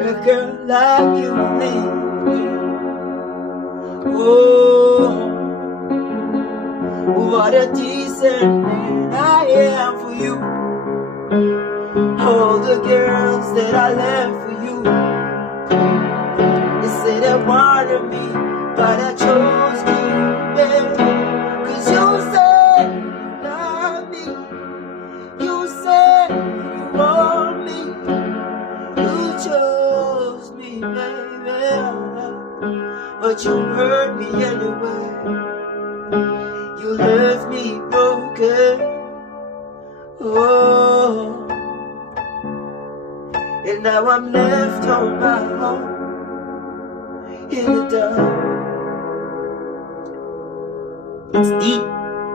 a girl like you leave me. Oh, what a decent man I am for you. All the girls that I left for you, they say they wanted me, but I chose you, baby. Cause you said you love me, you said you want me, you chose me, baby. But you hurt me anyway, you left me broken. Oh, and now I'm left on my own in the dark. It's deep.